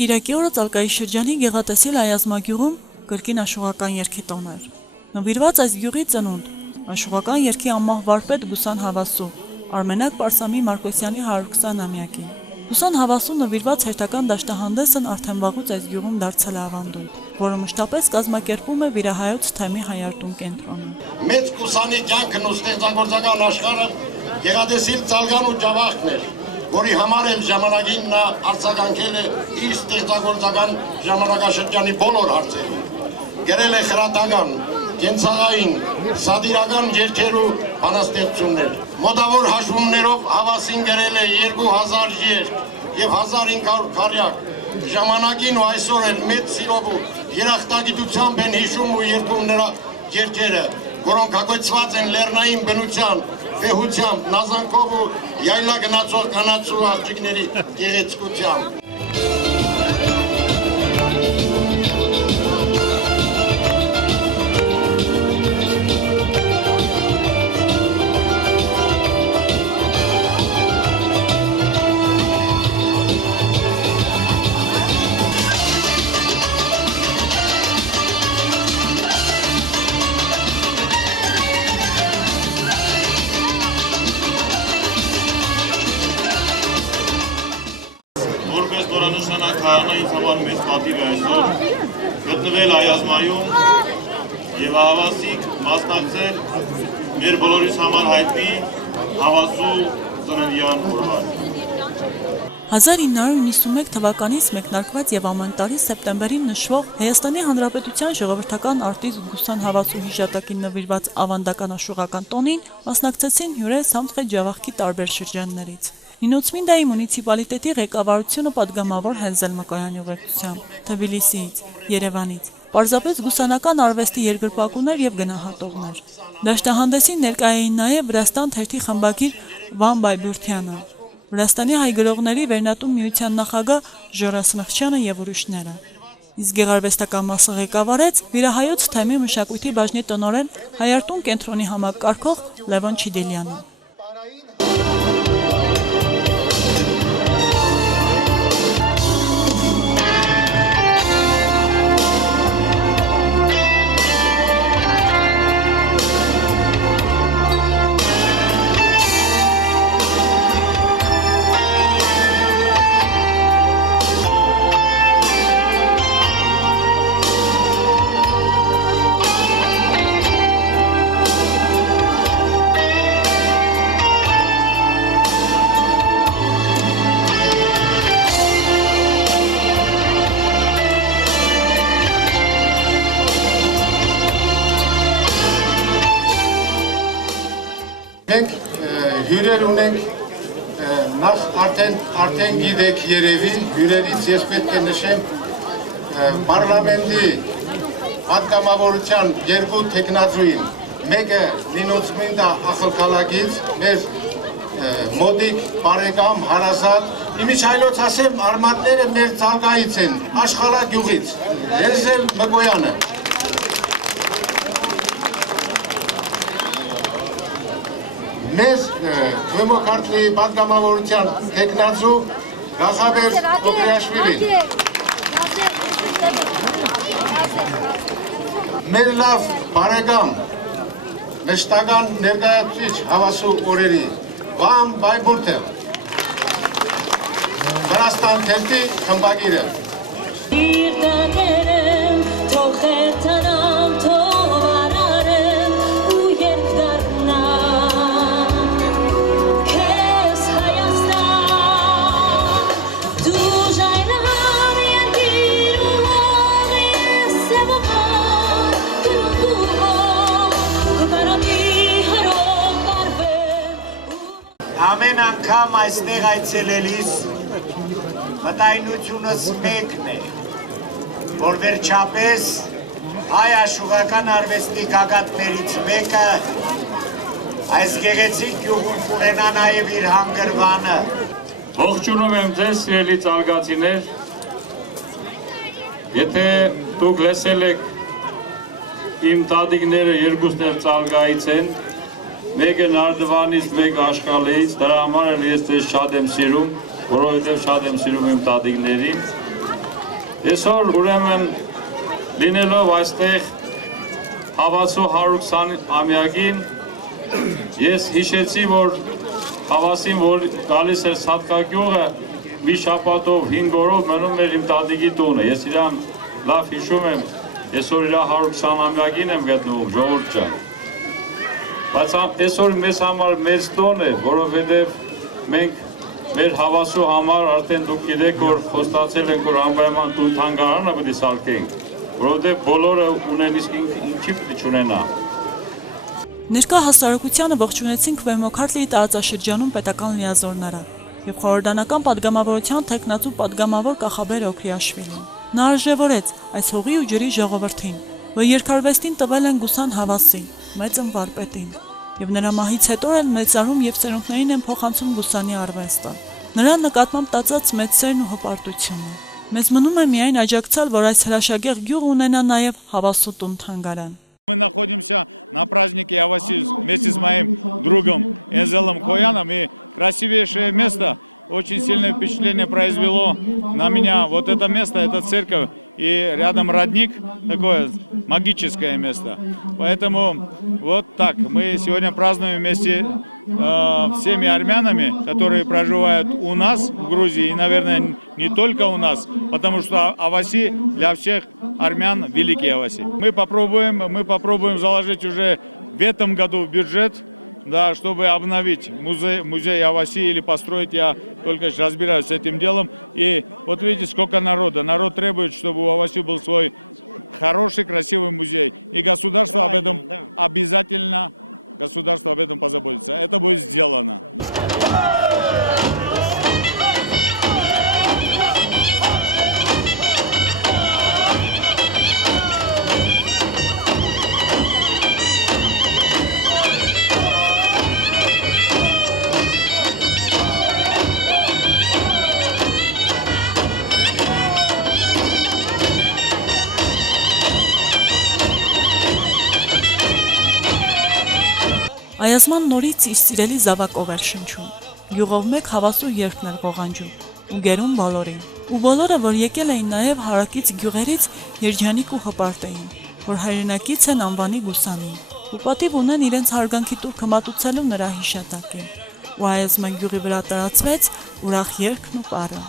Կիրակի օրը Ծալկայի շրջանի Գեղատեսիլ Այազմագյուղում կրկին աշուղական երգի տոն էր։ Նվիրված այս գյուղի ծնունդ, աշուղական երգի անմահ վարպետ Բուսան Հավասու, Արմենակ Պարսամի Մարկոսյանի 120-ամյակին։ Բուսան Հավասու նվիրված հերթական դաշտահանդեսն արդեն վաղուց այս գյուղում դարձել է ավանդույթ, որը մշտապես կազմակերպում է Վիրահայոց թեմի հայարտուն կենտրոնը։ Մեծ Բուսանի կյանքն ու ստեղծագործական աշխարհը Գեղատեսիլ Ծալկան ու Ջավախքն էր, որի համար էլ ժամանակին նա արձագանքել է իր ստեղծագործական ժամանակաշրջանի բոլոր հարցերին։ Գրել է խրատական, կենցաղային, սատիրական երգեր ու բանաստեղծություններ։ Մոտավոր հաշվումներով Հավասին գրել է 2000 երգ եւ 1500 քառյակ։ Ժամանակին ու այսօր էլ մեծ սիրով ու երախտագիտությամբ են հիշում ու երգում նրա երգերը, որոնք հագեցված են լեռնային բնության, վեհությամբ, նազանքով ու յայլա գնացող կանացու աղջիկների գեղեցկությամբ։ Նորանշանակ հայանային համար մեծ պատիվ է այսօր գտնվել Այազմայում և Հավասիկ մասնակցել մեր բոլորիս համար հայտնի Հավասու ծննդյան օրվան։ 1991 թվականից մեկնարկված եւ ամեն տարի սեպտեմբերին նշվող Հայաստանի Հանրապետության ժողովրդական արտիստ Բուսան Հավասու հիշատակին նվիրված ավանդական աշուղական տոնին մասնակցեցին հյուրեր Սամթխե Ջավախքի տարբեր շրջաններից։ Նինոցմինդայի մունիցիպալիտետի ղեկավարությունը պատգամավոր Հենզել Մկոյանի ուղեկցությամբ, Թբիլիսիից, Երևանից, պարզապես գուսանական արվեստի երկրպագուներ եւ գնահատողներ։ Դաշտահանդեսին ներկայ էին նաեւ Վրաստան թերթի խմբագիր Վան Բայբյուրթյանը, Վրաստանի հայ գրողների վերնատուն միության նախագահ Ժորա Սմղչյանը եւ ուրիշները։ Իսկ գեղարվեստական մասը ղեկավարեց Վիրահայոց թեմի մշակույթի բաժնի տնօրեն Հայարտուն կենտրոնի համակարգող Լևոն Չիդիլյանը։ Մենք հյուրեր ունենք, նախ արդեն գիտեք երևի, հյուրերից ես պետք է նշեմ պարլամենտի պատգամավորության երկու թեկնածուին, մեկը Նինոցմինդա ախալքալակից, մեր մոդիկ բարեկամ հարազատ, իմիջայլոց ասեմ արմատները մեր Ծալկայից են, Աշխալագյուղից, Հենզել Մկոյանը։ Մեզ դեմոկրատիայի պատգամավորության տեխնացու Գազաբեր Օգրիաշվիլին։ Մեր լավ բարեկամ, մշտական ներկայացուցիչ Հավասու օրերի Վան Բայբյուրթյանը, Վրաստան թերթի խմբագիրը։ Ամեն անգամ այստեղ այցելելիս մտայնությունս մեկն է, որ վերջապես հայ աշուղական արվեստի գագաթներից մեկը այս գեղեցիկ գյուղում կունենա նաև իր հանգրվանը։ Ողջունում եմ ձեզ, սիրելի ծալկացիներ, եթե դուք լսել եք իմ տատիկները երկուսն էլ Ծալկայից են, մեկը Նարդվանից, մեկը Աշխալեից, դրա համար էլ ես ձեզ շատ եմ սիրում, որովհետև շատ եմ սիրում իմ տատիկներին Այսօր ուրեմն լինելով այստեղ հավասու 120-ամյակին ես հիշեցի, որ հավասին, որ գալիս էր Սատկագյուղը, մի շաբաթով 5 օրով մնում էր իմ տատիկի տունը։ Ես իրան լավ հիշում եմ, այսօր իր 120-ամյակին եմ գտնվում, ժողովուրդ ջան։ Բայց այսօր մեզ համար մեծ տոն է, որովհետև մենք մեր հավասու համար արդեն դուք գիտեք, որ խոստացել ենք, որ անպայման տուն թանգարանը պետք է սարքենք, որովհետև բոլորը ունեն, իսկ ինչի պետք չունենա։ Ներկա հասարակությանը ողջունեցինք Վեմոքարտլիի տարածաշրջանում պետական լիազորները եւ խորհրդանական падգամավորության տեխնացու падգամավոր Կախաբեր Օքրիաշվիլին։ Նա արժևորեց այս հողի ու ջրի ժողովրդին, որ երկարվեստին տվել են Գուսան Հավասին, մեծն վարպետին, եւ նրա մահից հետո էլ մեծարում եւ սերունդներին են փոխանցում Գուսանի արվեստը։ Նրա նկատմամբ տածած մեծ սերն ու հպարտությունը։ Մեզ մնում է միայն աջակցել, որ այս հրաշագեղ գյուղը ունենա նաեւ Հավասու տուն թանգարան։ Այազման նորից իր սիրելի զավակով էր շնչում, գյուղով մեկ Հավասու երգն էր ողանջում, ու գերում բոլորին, ու բոլորը, որ եկել էին նաև հարակից գյուղերից, երջանիկ ու հպարտ էին, որ հայրենակից են անվանի Գուսանին, ու պատիվ ունեն իրենց հարգանքի տուրքը մատուցելու նրա հիշատակին, ու Այազման գյուղի վրա տարածվեց ուրախ երգն ու պարը։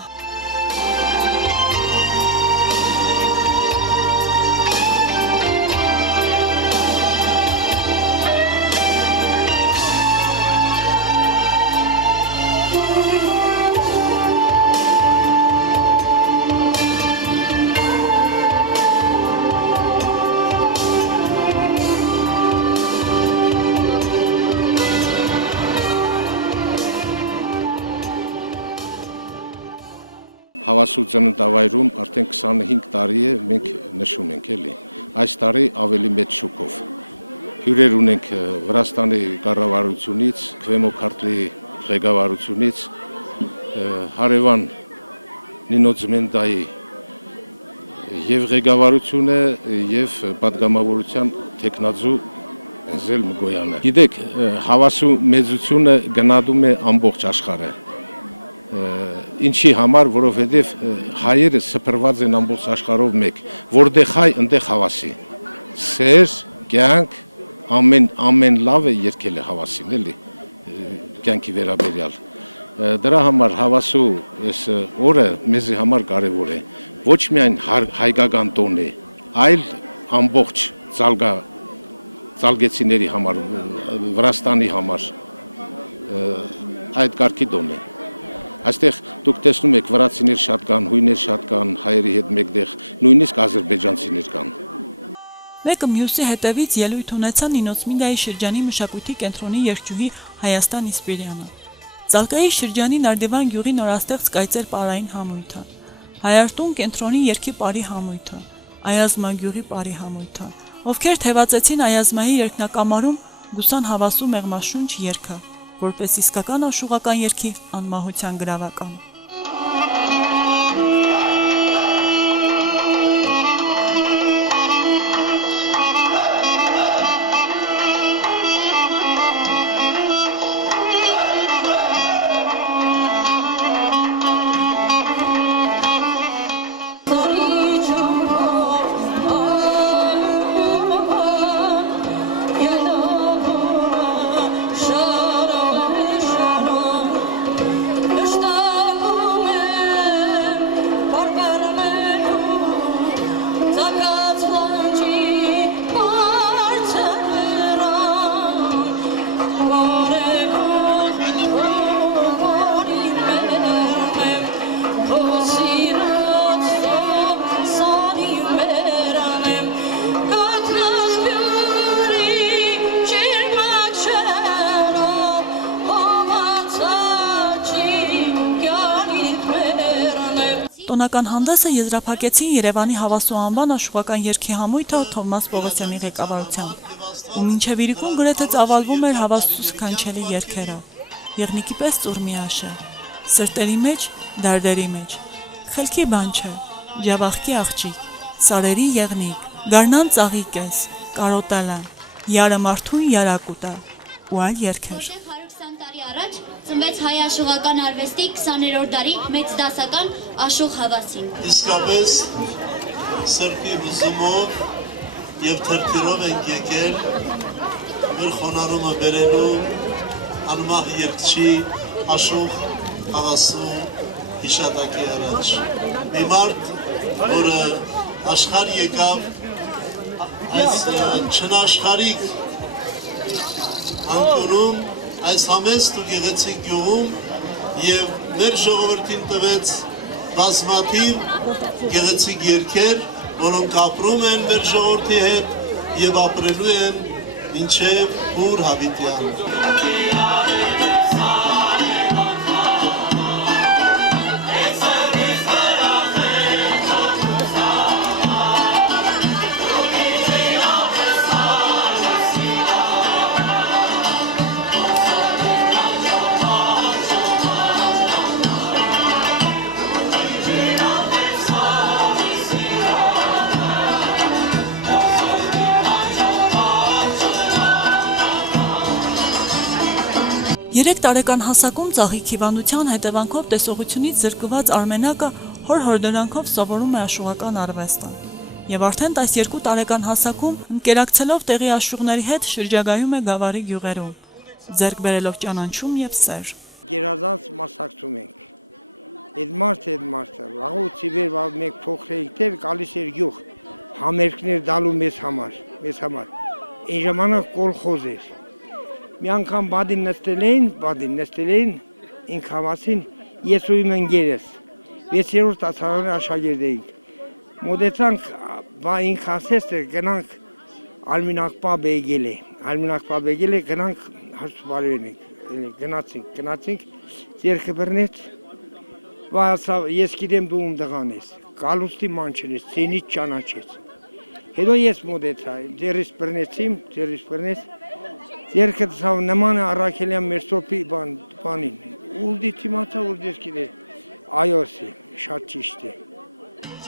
Մեկը մյուսի հետևից ելույթ ունեցան Նինոցմիդայի շրջանի մշակույթի կենտրոնի երգչուհի Հայաստան Իսպիրյանը, Ծալկայի շրջանի Նարդիվան գյուղի նորաստեղծ կայծեր պարային համույթը, Հայարտուն կենտրոնի երգի պարի համույթը, Այազման գյուղի պարի համույթը, ովքեր թևածեցին Այազմայի երգնակամարում Գուսան Հավասու մեղմաշունչ երգը, որպես իսկական աշուղական երգի անմահության գրավական։ Sorry. Պաշտոնական հանդեսը եզրափակեցին Երևանի Հավասու անվան աշխուղական երգի համույթը Թովմաս Պողոսյանի ղեկավարությամբ, ու մինչև իրիկուն գրեթե ծավալվում էր Հավասու սքանչելի երգերը, եղնիկի պես ծուրմիաշը, սրտերի մեջ, դարդերի մեջ, խելքի բան չէ, ջավախքի աղջիկ, սարերի եղնիկ, գարնան ծաղիկ ես, կարոտալը, յարը մարդուն յարակուտա, ու այլ երգեր։ 120 տարի առաջ ծնվեց հայ աշուղական արվեստի 20-րդ դարի մեծ դասական Աշուղ Հավասին։ Իսկապես սրբի հուզումով և թրթիրով ենք եկել մեր խոնարհումը բերելու անմահ երգչի Աշուղ Հավասու հիշատակի առաջ։ Մի մարդ, որը աշխարհ եկավ այս չնաշխարհիկ անկյունում, այս համեստ ու գեղեցիկ գյուղում և մեր ժողովրդին տվեց բազմաթիվ գեղեցիկ երգեր, որոնք ապրում են մեր ժողովրդի հետ և ապրելու են մինչև բուր հավիտյան։ Երեք տարեկան հասակում ծաղիկ հիվանդության հետևանքով տեսողությունից զրկված Արմենակը հոր հորդորանքով սովորում է աշուղական արվեստը և արդեն 12 տարեկան հասակում ընկերակցելով տեղի աշուղների հետ շրջագայում է Գավառի գյուղերում, ձեռք բերելով ճանաչում և սեր։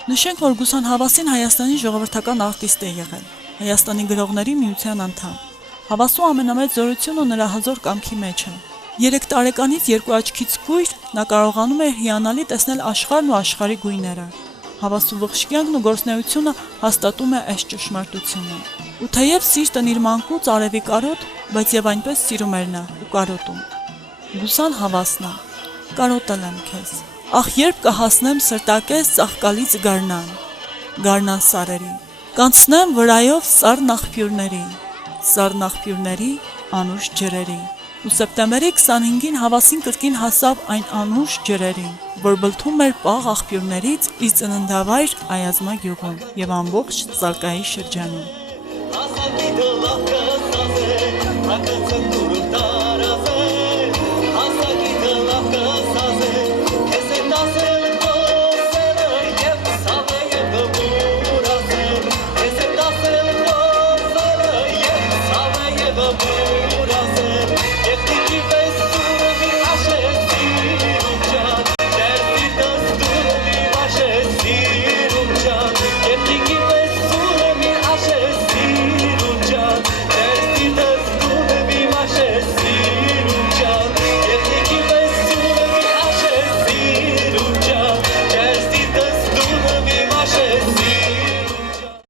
Նշենք, որ Գուսան Հավասին Հայաստանի ժողովրդական արտիստ է եղել, Հայաստանի գրողների միության անդամ։ Հավասու ամենամեծ զորությունը նրա հզոր կամքի մեջ է։ 3 տարեկանից երկու աչքից կույր նա կարողանում է հիանալի տեսնել աշխարհն ու աշխարհի գույները։ Հավասու ողջ կյանքն ու գործունեությունը հաստատում է այս ճշմարտությունը։ Ու թեև սիրտն իր մանկուց արևի կարոտ, բայց եւ այնպես սիրում էր նա ու կարոտում։ Գուսան Հավասնա, կարոտել եմ քեզ։ Ախ, երբ կհասնեմ սրտակես ծաղկալից գարնան, գարնան սարերի, կանցնեմ վրայով սառն աղբյուրների, անուշ ջրերի։ Ու սեպտեմբերի 25-ին Հավասին կրկին հասավ այն անուշ ջրերին, որ բլթում էր պաղ աղբյուրներից իր ծննդավայր Այազմա գյուղում և ամբողջ Ծալկայի շրջանում։